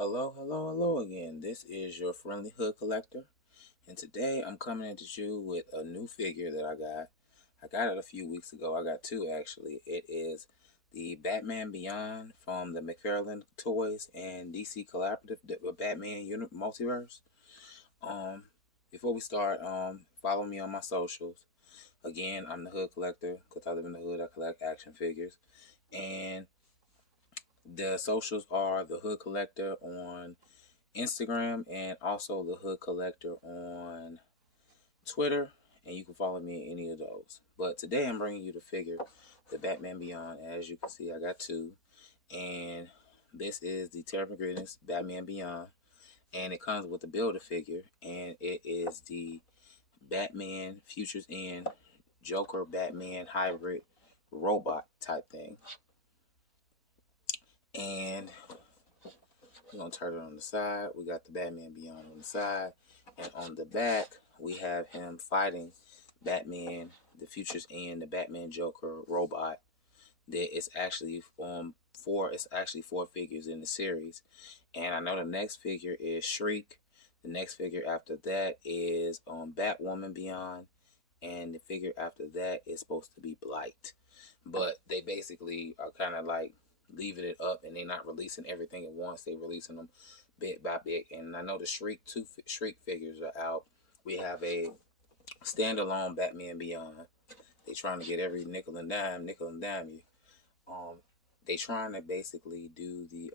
Hello, hello, hello again. This is your friendly hood collector, and today I'm coming at you with a new figure that I got. I got it a few weeks ago. I got two actually. It is the Batman Beyond from the McFarlane Toys and DC Collaborative Batman Unit Multiverse. Um, Before we start, follow me on my socials. Again, I'm the hood collector because I live in the hood. I collect action figures, and the socials are the hood collector on Instagram and also the Hood Collector on Twitter, and you can follow me in any of those. But today I'm bringing you the figure, the Batman Beyond. As you can see, I got two, and this is the Terra Magritt's Batman Beyond, and it comes with a builder figure, and it is the Batman Futures End Joker Batman hybrid robot type thing, and we're going to turn it on the side. We got the Batman Beyond on the side. And on the back, we have him fighting Batman, the Futures End, the Batman Joker robot. That is actually four figures in the series. And I know the next figure is Shriek. The next figure after that is Batwoman Beyond. And the figure after that is supposed to be Blight. But they basically are kind of like leaving it up, and they're not releasing everything at once. They're releasing them bit by bit. And I know the Shriek figures are out. We have a standalone Batman Beyond. They trying to get every nickel and dime you. Um, they trying to basically do the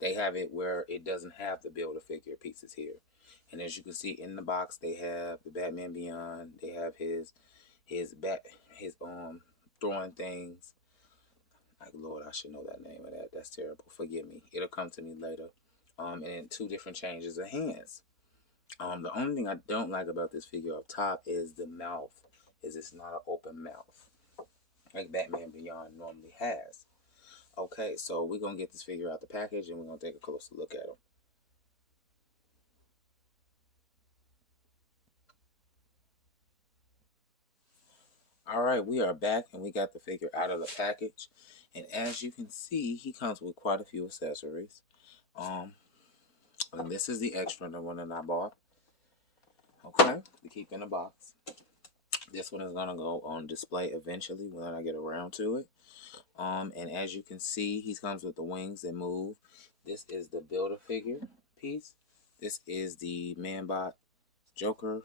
They have it where it doesn't have the build a figure pieces here. And as you can see in the box, they have the Batman Beyond. They have his bat his throwing things. Like, Lord, I should know that name of that. That's terrible. Forgive me. It'll come to me later. And two different changes of hands. The only thing I don't like about this figure up top is the mouth. Is it's not an open mouth like Batman Beyond normally has. Okay, so we're gonna get this figure out the package, and we're gonna take a closer look at him. All right, we are back, and we got the figure out of the package. And as you can see, he comes with quite a few accessories. Um, and this is the extra, the one that I bought. Okay, to keep in the box. This one is gonna go on display eventually when I get around to it. And as you can see, he comes with the wings that move. This is the builder figure piece. This is the Manbot Joker,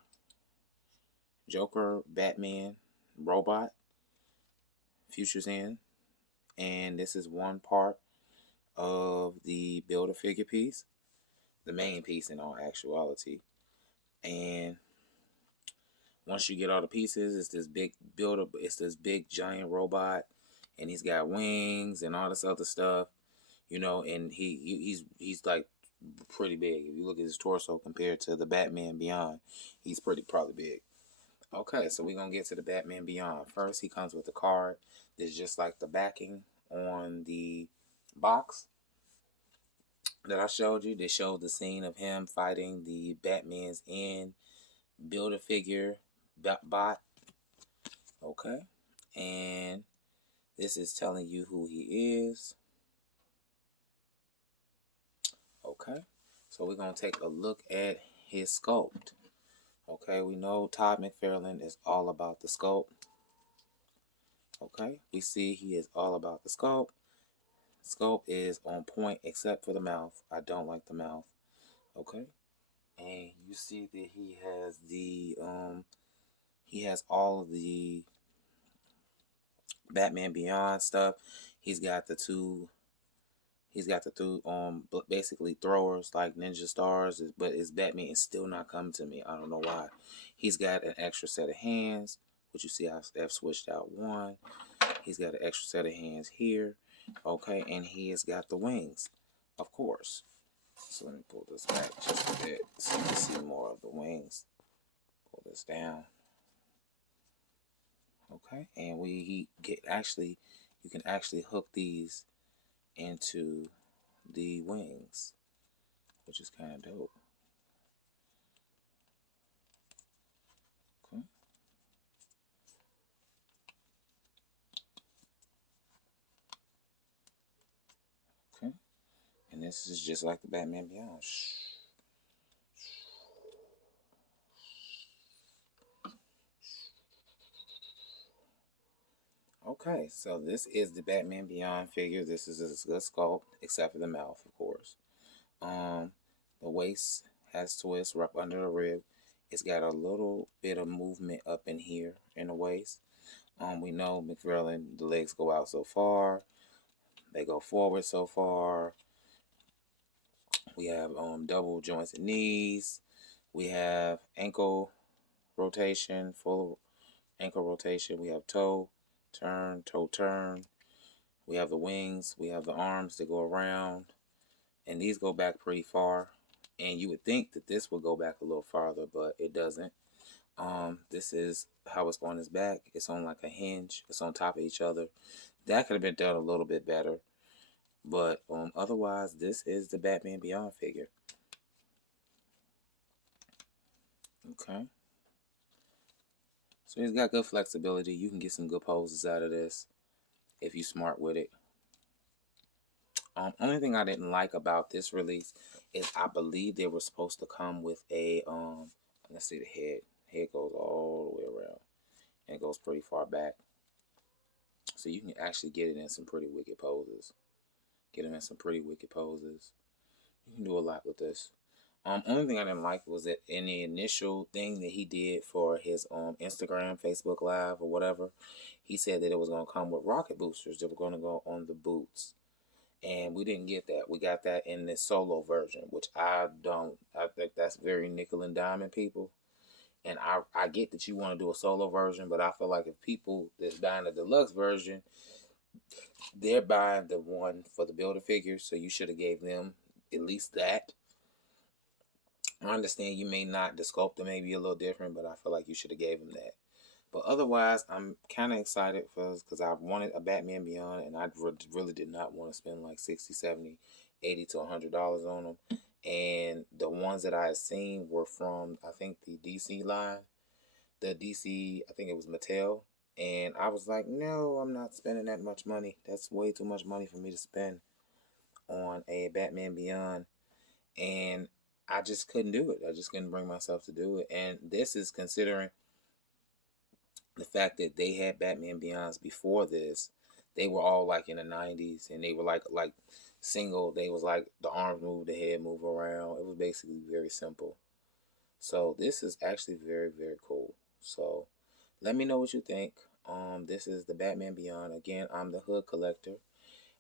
Batman robot, Futures End, and this is one part of the builder figure piece, the main piece in all actuality. And once you get all the pieces, it's this big builder. It's this big giant robot, and he's got wings and all this other stuff, And he's like pretty big. If you look at his torso compared to the Batman Beyond, he's probably big. Okay, so we're gonna get to the Batman Beyond. First, he comes with a card that's just like the backing on the box that I showed you. That shows the scene of him fighting the Batman's end Build-A-Figure bot. Okay, and this is telling you who he is. Okay, so we're gonna take a look at his sculpt. Okay, we know Todd McFarlane is all about the sculpt. Okay, we see he is all about the sculpt. Sculpt is on point except for the mouth. I don't like the mouth. Okay, and you see that he has all of the Batman Beyond stuff. He's got the two. He's got the two basically throwers like ninja stars, but his Batman is still not coming to me. I don't know why. He's got an extra set of hands, which you see I've switched out one. He's got an extra set of hands here. Okay, and he has got the wings, of course. So let me pull this back just a bit so you can see more of the wings. Pull this down. Okay, and you can actually hook these into the wings, which is kind of dope. Okay. Okay. And this is just like the Batman Beyond. Okay, so this is the Batman Beyond figure. This is a good sculpt, except for the mouth, of course. The waist has twists right up under the rib. It's got a little bit of movement up in here in the waist. We know McFarlane, the legs go out so far. They go forward so far. We have double jointed knees. We have ankle rotation, full ankle rotation. We have toe turn. We have the wings. We have the arms that go around. And these go back pretty far. And you would think that this would go back a little farther, but it doesn't. This is how it's on his back. It's on like a hinge. It's on top of each other. That could have been done a little bit better. But otherwise, this is the Batman Beyond figure. Okay. So he's got good flexibility. You can get some good poses out of this if you're smart with it. Only thing I didn't like about this release is I believe they were supposed to come with a let's see the head. Head goes all the way around and it goes pretty far back. So you can actually get it in some pretty wicked poses. You can do a lot with this. Only thing I didn't like was that in the initial thing that he did for his Instagram, Facebook Live, or whatever, he said that it was going to come with rocket boosters that were going to go on the boots. And we didn't get that. We got that in the solo version, which I think that's very nickel and diamond, people. And I get that you want to do a solo version, but I feel like if people that's buying the deluxe version, they're buying the one for the builder figures, so you should have gave them at least that. I understand you may not, the sculptor may be a little different, but I feel like you should have gave them that. But otherwise, I'm kind of excited because I wanted a Batman Beyond, and I really did not want to spend like $60, $70, $80 to $100 on them. And the ones that I had seen were from, I think, the DC line. The DC, I think it was Mattel. And I was like, no, I'm not spending that much money. That's way too much money for me to spend on a Batman Beyond. And I just couldn't do it. I just couldn't bring myself to do it. And this is considering the fact that they had Batman Beyonds before this. They were all like in the 90s, and they were like single. They was like the arms move, the head move around. It was basically very simple. So this is actually very, very cool. So let me know what you think. This is the Batman Beyond. Again, I'm the Hood Collector.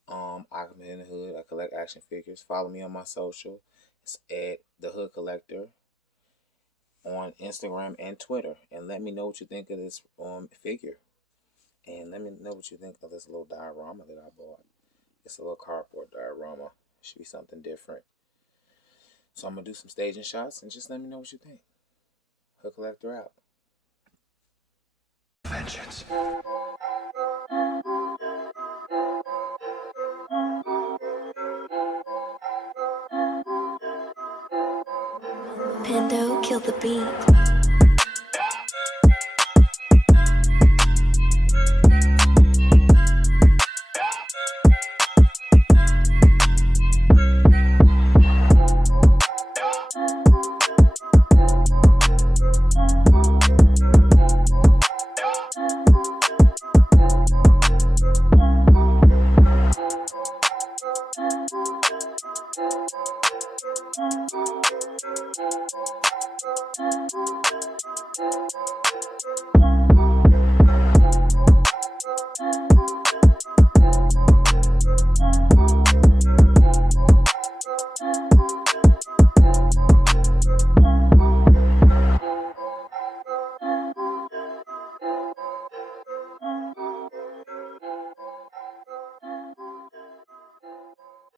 I'm in the hood. I collect action figures. Follow me on my social. It's at the Hood Collector on Instagram and Twitter. And let me know what you think of this figure. And let me know what you think of this little diorama that I bought. It's a little cardboard diorama. It should be something different. So I'm going to do some staging shots and just let me know what you think. Hood Collector out. Vengeance. Pando killed the beat.